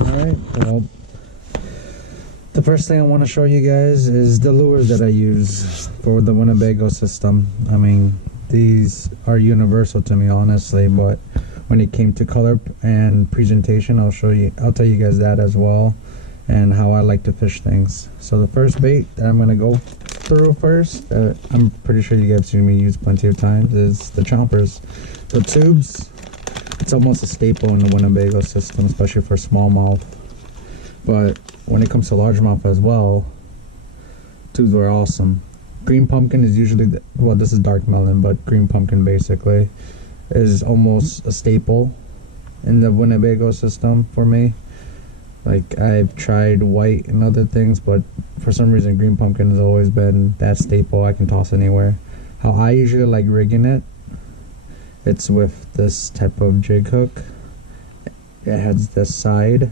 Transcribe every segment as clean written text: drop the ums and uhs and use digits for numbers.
Alright, well, the first thing I want to show you guys is the lures that I use for the Winnebago system. I mean, these are universal to me, honestly, but when it came to color and presentation, I'll tell you guys that as well, and how I like to fish things. So the first bait that I'm going to go through first, I'm pretty sure you guys have seen me use plenty of times, is the chompers. The tubes, it's almost a staple in the Winnebago system, especially for smallmouth. But when it comes to largemouth as well, tubes are awesome. Green pumpkin is usually, well, this is dark melon, but green pumpkin basically is almost a staple in the Winnebago system for me. Like, I've tried white and other things, but for some reason green pumpkin has always been that staple I can toss anywhere. How I usually like rigging it, it's with this type of jig hook. It has this side,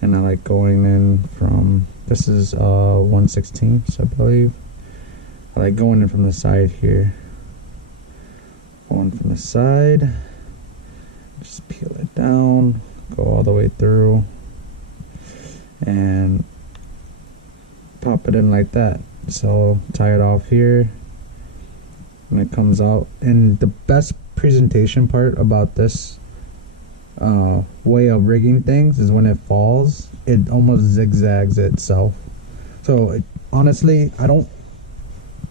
and I like going in from, this is 1/16, I believe. I like going in from the side here. Going from the side, just peel it down, go all the way through, and pop it in like that. So tie it off here, and it comes out. And the best presentation part about this way of rigging things is when it falls, it almost zigzags itself. So honestly, I don't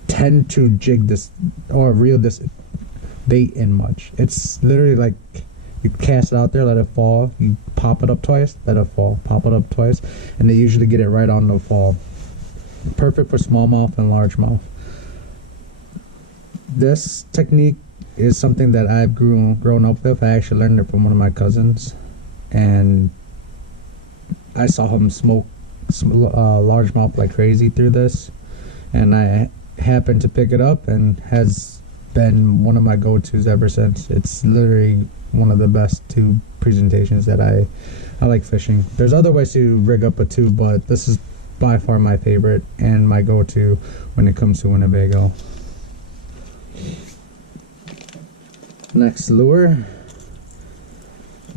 tend to jig this or reel this bait in much. It's literally like you cast it out there, let it fall, you pop it up twice, let it fall, pop it up twice, and they usually get it right on the fall. Perfect for smallmouth and largemouth. This technique is something that I've grown up with. I actually learned it from one of my cousins, and I saw him smoke largemouth like crazy through this, and I happened to pick it up, and has been one of my go-tos ever since. It's literally one of the best tube presentations that I like fishing. There's other ways to rig up a tube, but this is by far my favorite and my go-to when it comes to Winnebago. Next lure,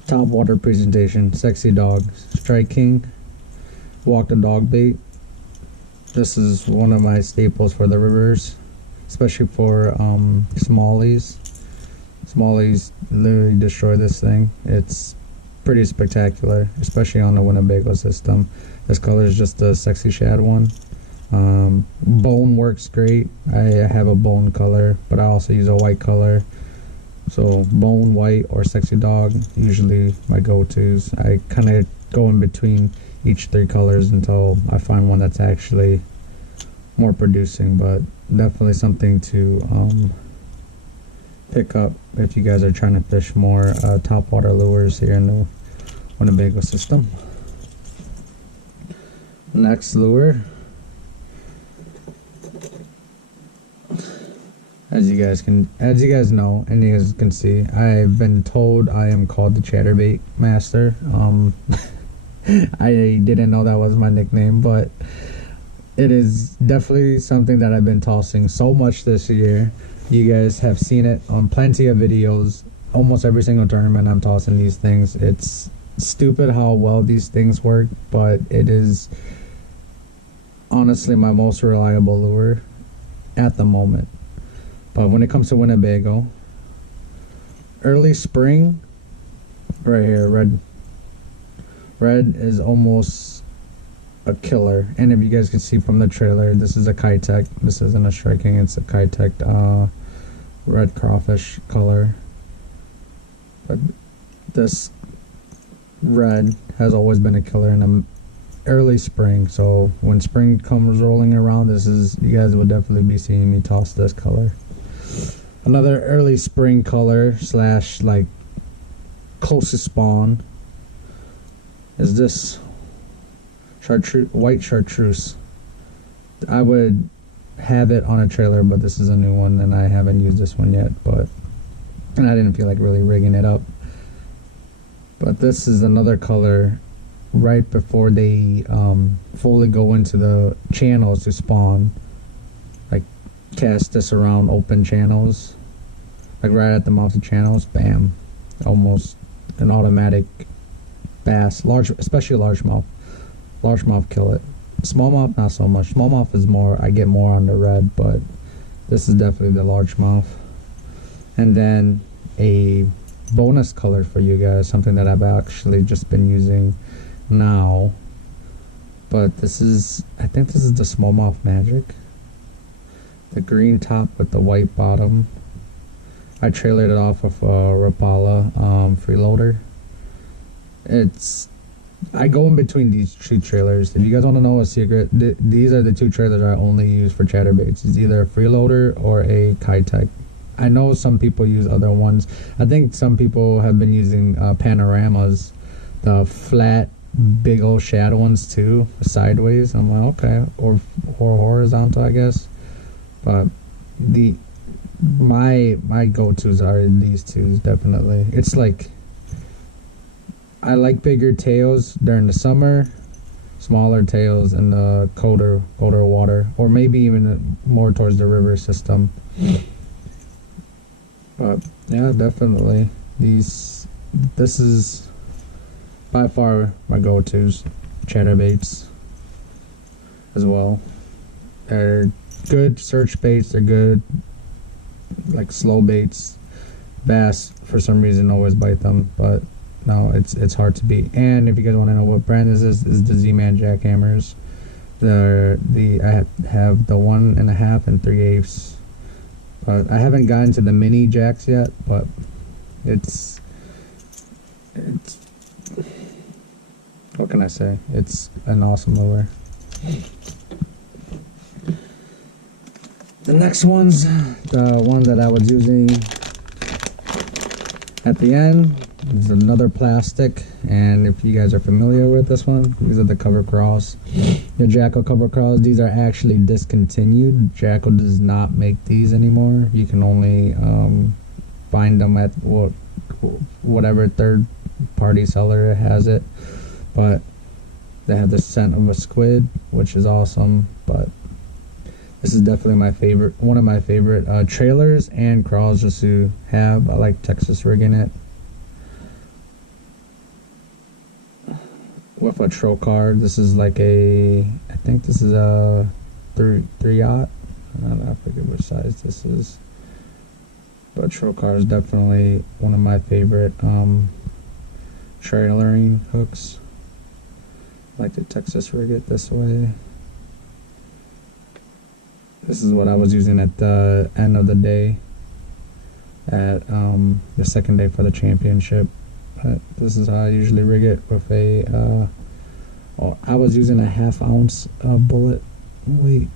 top water presentation, Sexy Dog, Strike King, Walk the Dog bait. This is one of my staples for the rivers, especially for smallies. Smallies literally destroy this thing. It's pretty spectacular, especially on the Winnebago system. This color is just a Sexy Shad one. Bone works great. I have a bone color, but I also use a white color. So bone, white, or Sexy Dog, usually my go-tos. I kind of go in between each three colors until I find one that's actually more producing, but definitely something to pick up if you guys are trying to fish more topwater lures here in the Winnebago system. Next lure, as you guys know and you guys can see, I've been told I am called the Chatterbait Master. I didn't know that was my nickname, but it is definitely something that I've been tossing so much this year. You guys have seen it on plenty of videos. Almost every single tournament I'm tossing these things. It's stupid how well these things work, but it is honestly my most reliable lure at the moment. But when it comes to Winnebago, early spring, right here, red is almost a killer. And if you guys can see from the trailer, this is a Kitech. This isn't a striking, it's a Kitech red crawfish color. But this red has always been a killer in the early spring. So when spring comes rolling around, you guys will definitely be seeing me toss this color. Another early spring color slash like closest spawn is this white chartreuse. I would have it on a trailer, but this is a new one and I haven't used this one yet, and I didn't feel like really rigging it up. But this is another color right before they fully go into the channels to spawn. Like, cast this around open channels, like right at the mouth of channels, bam, almost an automatic bass, large, especially largemouth. Largemouth kill it. Smallmouth not so much. Smallmouth is more, I get more on the red, but this is definitely the largemouth. And then a bonus color for you guys, something that I've actually just been using now. But this is, I think this is the SmallmouthMagic. The green top with the white bottom. I trailered it off of a Rapala freeloader. I go in between these two trailers. If you guys want to know a secret, these are the two trailers I only use for chatterbaits. It's either a freeloader or a Kitech. I know some people use other ones. I think some people have been using panoramas, the flat, big old shadow ones too, sideways. I'm like, okay, or horizontal, I guess. But my go-tos are these two, definitely. It's like, I like bigger tails during the summer, smaller tails in the colder water, or maybe even more towards the river system. But yeah, definitely this is by far my go-tos, chatterbaits as well. They're good search baits, they're good like slow baits. Bass for some reason always bite them, but no, it's hard to beat. And if you guys want to know what brand this is the Z-Man jackhammers. I have the 1.5 and 3/8, but I haven't gotten to the mini jacks yet. But it's what can I say? It's an awesome lure. The next one's the one that I was using at the end. It's another plastic, and if you guys are familiar with this one, these are the cover craws. The Jackall cover craws, these are actually discontinued. Jackall does not make these anymore. You can only find them at whatever third party seller has it, but they have the scent of a squid, which is awesome. But this is definitely my favorite, one of my favorite trailers and craws just to have. I like Texas rigging it with a trocar. This is like I think this is a 3/0. I forget which size this is, but trocar is definitely one of my favorite trailering hooks. I like to Texas rig it this way. This is what I was using at the end of the day, at the second day for the championship. But this is how I usually rig it with a, I was using a 1/2 ounce bullet weight,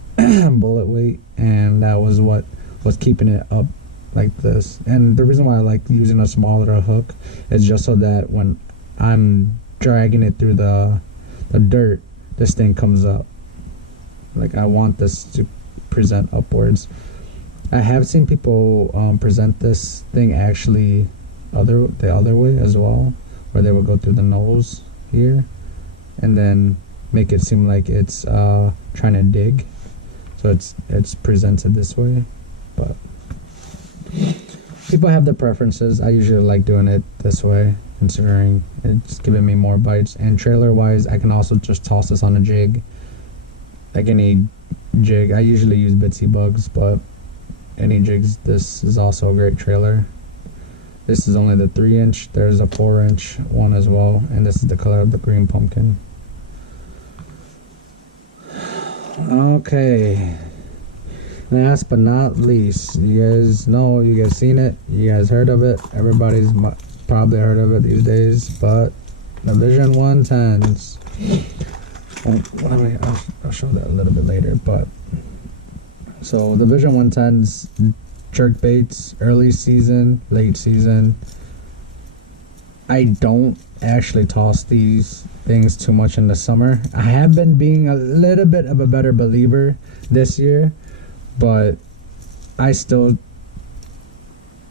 and that was what was keeping it up like this. And the reason why I like using a smaller hook is just so that when I'm dragging it through the dirt, this thing comes up. Like, I want this to present upwards. I have seen people present this thing actually the other way as well, where they will go through the nose here and then make it seem like it's trying to dig, so it's presented this way. But people have their preferences. I usually like doing it this way, considering it's giving me more bites. And trailer wise, I can also just toss this on a jig, like any jig. I usually use Bitsy Bugs, but any jigs, this is also a great trailer. This is only the 3-inch. There's a 4-inch one as well, and this is the color of the green pumpkin. Okay, last but not least, you guys know, you guys seen it, you guys heard of it, everybody's probably heard of it these days, but the Vision 110s. I'll show that a little bit later. But so the Vision 110s, jerk baits, early season, late season. I don't actually toss these things too much in the summer. I have been being a little bit of a better believer this year, but I still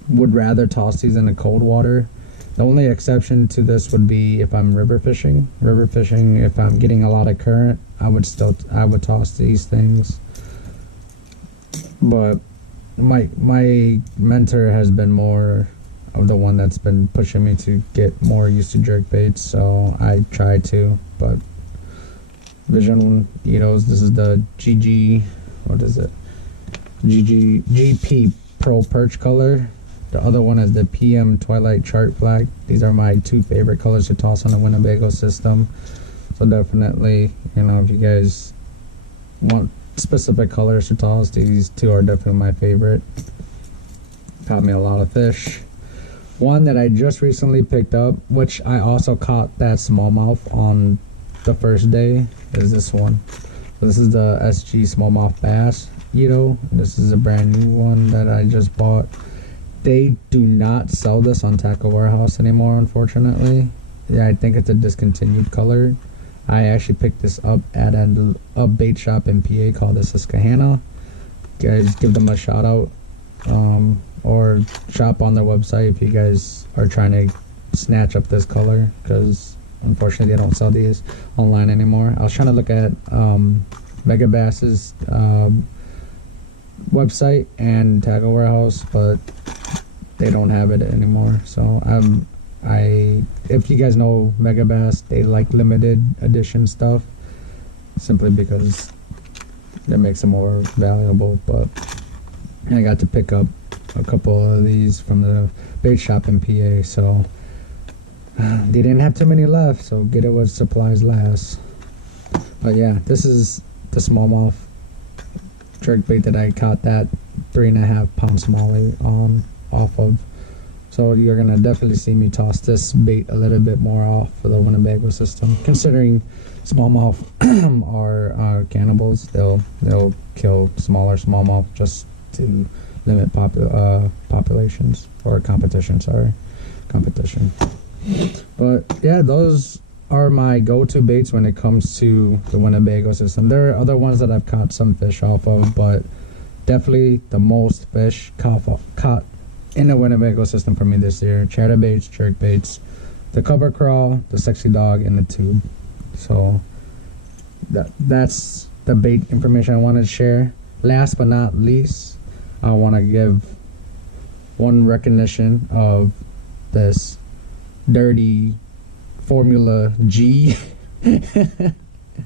would rather toss these in the cold water. The only exception to this would be if I'm river fishing. River fishing, if I'm getting a lot of current, I would toss these things. But my mentor has been more of the one that's been pushing me to get more used to jerkbaits, so I try to. But Vision Edos, this is the GP Pro Perch color. The other one is the PM Twilight Chart Black. These are my two favorite colors to toss on the Winnebago system. So definitely, if you guys want specific colors to toss, these two are definitely my favorite. Caught me a lot of fish. One that I just recently picked up, which I also caught that smallmouth on the first day, is this one. So this is the SG Smallmouth Bass Yolo. This is a brand new one that I just bought. They do not sell this on Tackle Warehouse anymore, unfortunately. Yeah, I think it's a discontinued color. I actually picked this up at a bait shop in PA called the Susquehanna. Guys, give them a shout out, or shop on their website if you guys are trying to snatch up this color, because unfortunately they don't sell these online anymore. I was trying to look at Megabass's website and Tackle Warehouse, but they don't have it anymore. So if you guys know Megabass, they like limited edition stuff simply because that makes them more valuable. But I got to pick up a couple of these from the bait shop in PA, so they didn't have too many left, so get it while supplies last. But yeah, this is the smallmouth jerkbait that I caught that 3.5 pound smallie on off of. So you're gonna definitely see me toss this bait a little bit more off for the Winnebago system, considering smallmouth are cannibals. They'll kill smaller smallmouth just to limit populations or competition. But yeah, those are my go-to baits when it comes to the Winnebago system. There are other ones that I've caught some fish off of, but definitely the most fish caught in the Winnebago system for me this year: chatterbaits, jerkbaits, the cover crawl, the sexy dog, and the tube. So that's the bait information I wanted to share. Last but not least, I want to give one recognition of this dirty Formula G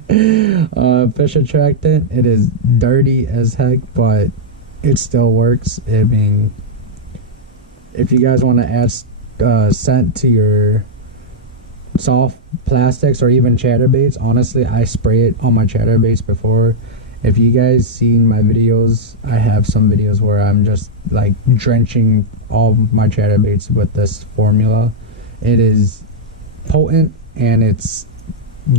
fish attractant. It is dirty as heck, but it still works. I mean, if you guys want to add scent to your soft plastics or even chatterbaits, honestly, I spray it on my chatterbaits before. If you guys seen my videos, I have some videos where I'm just like drenching all my chatterbaits with this formula. It is potent and it's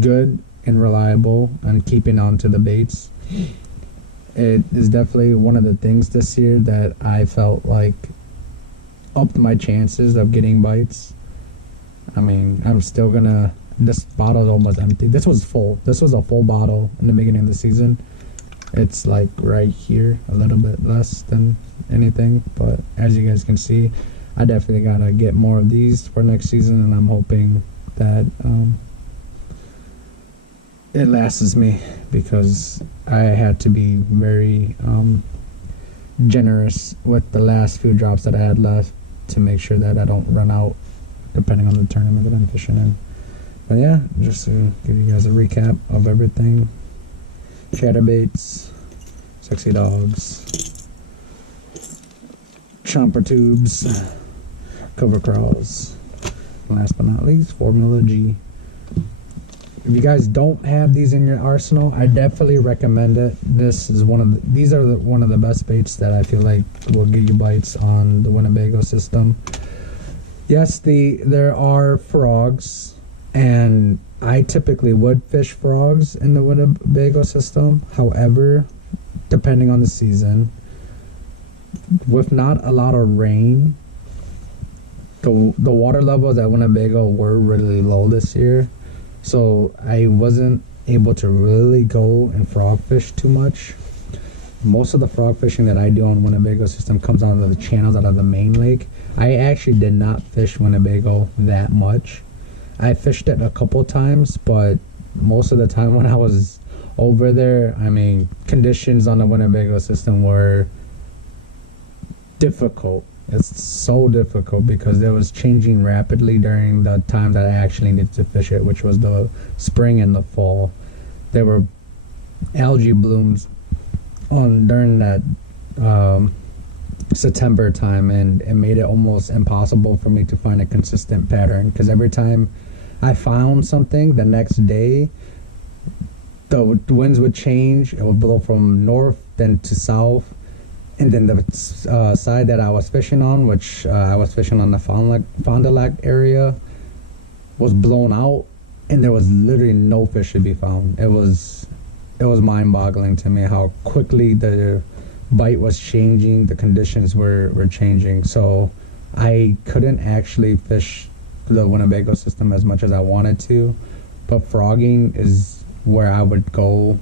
good and reliable and keeping on to the baits. It is definitely one of the things this year that I felt like upped my chances of getting bites. I mean, I'm still gonna, this bottle's almost empty. This was full. This was a full bottle in the beginning of the season. It's like right here, a little bit less than anything, but as you guys can see, I definitely gotta get more of these for next season, and I'm hoping that it lasts me, because I had to be very generous with the last few drops that I had left to make sure that I don't run out depending on the tournament that I'm fishing in. But yeah, just to give you guys a recap of everything: chatterbaits, sexy dogs, chomper tubes, cover crawls, and last but not least, Formula G. If you guys don't have these in your arsenal, I definitely recommend it. This is one of the best baits that I feel like will give you bites on the Winnebago system. Yes, there are frogs, and I typically would fish frogs in the Winnebago system. However, depending on the season, with not a lot of rain, the water levels at Winnebago were really low this year. So I wasn't able to really go and frog fish too much. Most of the frog fishing that I do on Winnebago system comes out of the channels out of the main lake. I actually did not fish Winnebago that much. I fished it a couple times, but most of the time when I was over there, I mean, conditions on the Winnebago system were difficult. It's so difficult because it was changing rapidly during the time that I actually needed to fish it, which was the spring and the fall. There were algae blooms on during that September time, and it made it almost impossible for me to find a consistent pattern, because every time I found something, the next day the winds would change. It would blow from north then to south, and then the side that I was fishing on, which I was fishing on the Fond du Lac area, was blown out, and there was literally no fish to be found. It was mind-boggling to me how quickly the bite was changing, the conditions were changing. So I couldn't actually fish the Winnebago system as much as I wanted to, but frogging is where I would go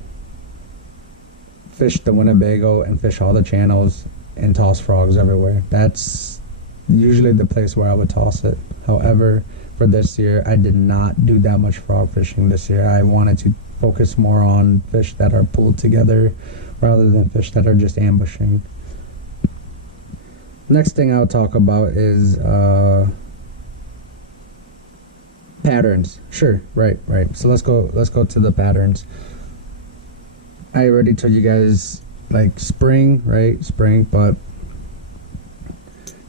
fish the Winnebago and fish all the channels and toss frogs everywhere. That's usually the place where I would toss it. However, for this year, I did not do that much frog fishing this year. I wanted to focus more on fish that are pulled together rather than fish that are just ambushing. Next thing I'll talk about is patterns. Sure, right. So let's go to the patterns. I already told you guys, like, spring, right? Spring, but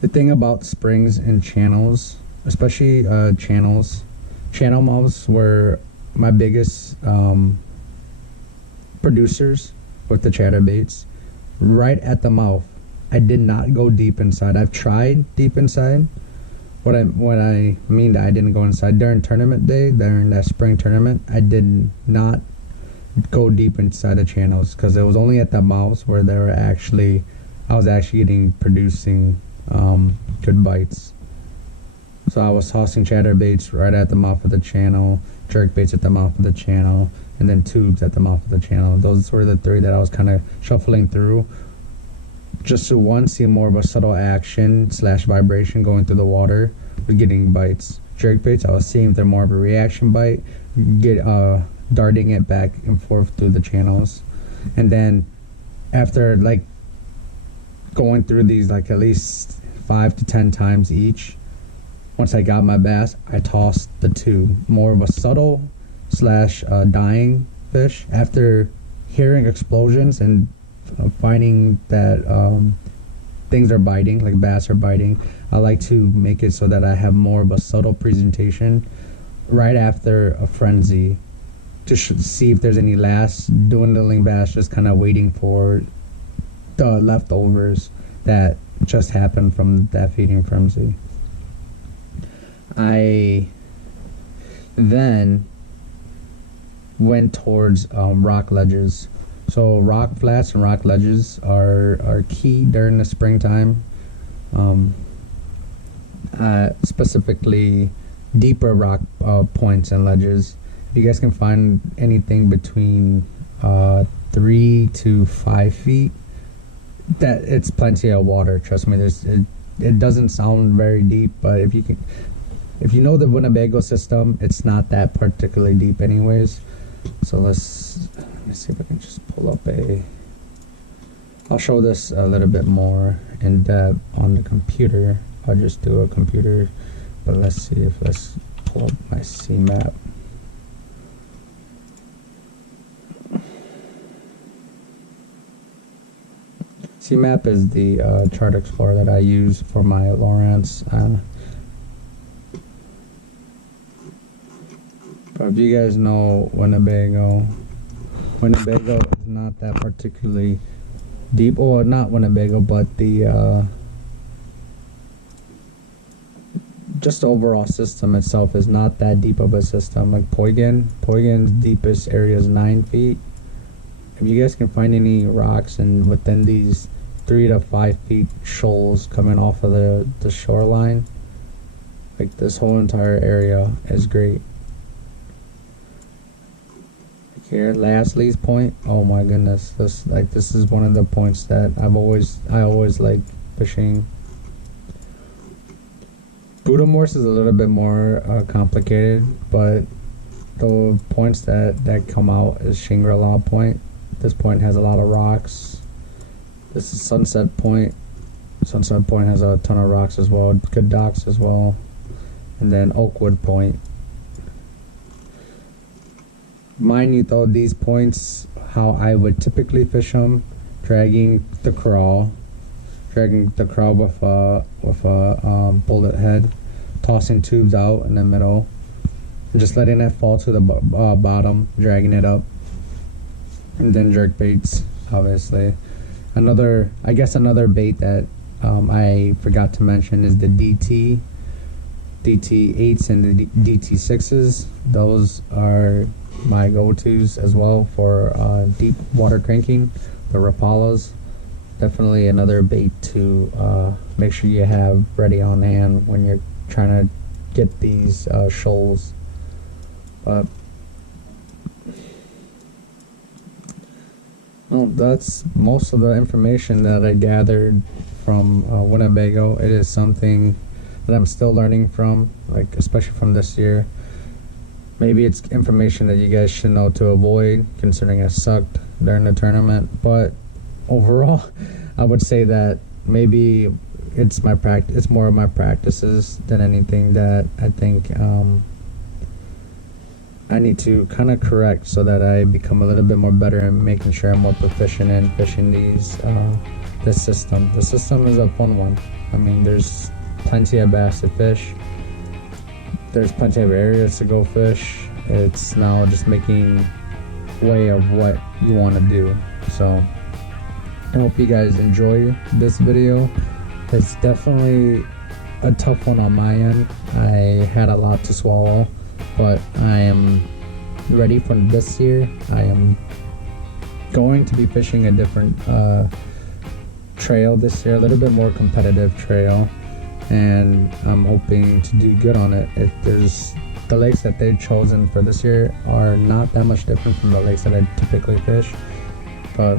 the thing about springs and channels, especially channel mouths were my biggest producers with the chatterbaits. Right at the mouth, I did not go deep inside. I've tried deep inside. What I mean that I didn't go inside during tournament day, during that spring tournament, I did not go deep inside the channels, because it was only at the mouths where I was actually producing good bites. So I was tossing chatterbaits right at the mouth of the channel, jerkbaits at the mouth of the channel, and then tubes at the mouth of the channel. Those were the three that I was kind of shuffling through, just to see more of a subtle action / vibration going through the water with getting bites. Jerkbaits, I was seeing if they're more of a reaction bite, darting it back and forth through the channels. And then after like going through these like at least 5 to 10 times each, once I got my bass, I tossed the tube. More of a subtle / dying fish. After hearing explosions and finding that things are biting, like bass are biting, I like to make it so that I have more of a subtle presentation right after a frenzy, to see if there's any last dwindling bass just kind of waiting for the leftovers that just happened from that feeding frenzy. I then went towards rock ledges. So rock flats and rock ledges are key during the springtime. Specifically deeper rock points and ledges. If you guys can find anything between 3 to 5 feet, that it's plenty of water. Trust me, it doesn't sound very deep, but if you know the Winnebago system, it's not that particularly deep anyways. So let me see if I can just pull up I'll show this a little bit more in depth on the computer. I'll just do a computer, but let's pull up my C map. C-Map is the chart explorer that I use for my Lowrance. But if you guys know Winnebago is not that particularly deep, or not Winnebago, but the just the overall system itself is not that deep of a system. Like Poigan's deepest area is 9 feet. If you guys can find any rocks and within these 3 to 5 feet shoals coming off of the shoreline, like this whole entire area is great. Like here, Lastly's Point. Oh my goodness, this is one of the points that I always like fishing. Buddha Morse is a little bit more complicated, but the points that come out is Shangri-La Point. This point has a lot of rocks. This is Sunset Point. Sunset Point has a ton of rocks as well, good docks as well. And then Oakwood Point. Mind you though, these points, how I would typically fish them, dragging the craw with a bullet head, tossing tubes out in the middle, and just letting it fall to the bottom, dragging it up, and then jerk baits. Obviously, another bait that I forgot to mention is the DT8s and the DT6s. Those are my go-tos as well for deep water cranking. The Rapalas, definitely another bait to make sure you have ready on hand when you're trying to get these shoals. But well, that's most of the information that I gathered from Winnebago. It is something that I'm still learning from, like especially from this year. Maybe it's information that you guys should know to avoid, considering I sucked during the tournament. But overall, I would say that maybe it's my practice. It's more of my practices than anything that I think I need to kind of correct, so that I become a little bit more better in making sure I'm more proficient in fishing this system. The system is a fun one. I mean, there's plenty of bass to fish. There's plenty of areas to go fish. It's now just making way of what you want to do. So I hope you guys enjoy this video. It's definitely a tough one on my end. I had a lot to swallow, but I am ready for this year. I am going to be fishing a different trail this year, a little bit more competitive trail, and I'm hoping to do good on it. The lakes that they've chosen for this year are not that much different from the lakes that I typically fish, but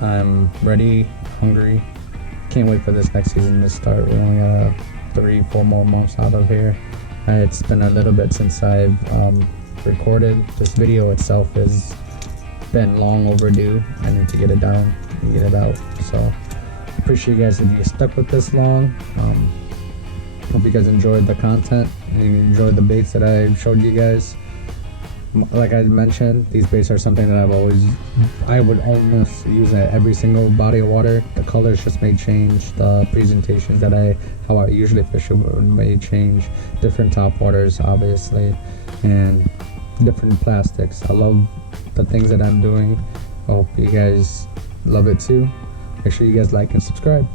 I'm ready, hungry, can't wait for this next season to start. We only got 3-4 more months out of here. It's been a little bit since I've recorded. This video itself has been long overdue. I need to get it down and get it out. So appreciate you guys that you stuck with this long. Hope you guys enjoyed the content and you enjoyed the baits that I showed you guys. Like I mentioned, these baits are something that I would almost use at every single body of water. The colors just may change, the presentations how I usually fish may change, different top waters obviously, and different plastics. I love the things that I'm doing. I hope you guys love it too. Make sure you guys like and subscribe.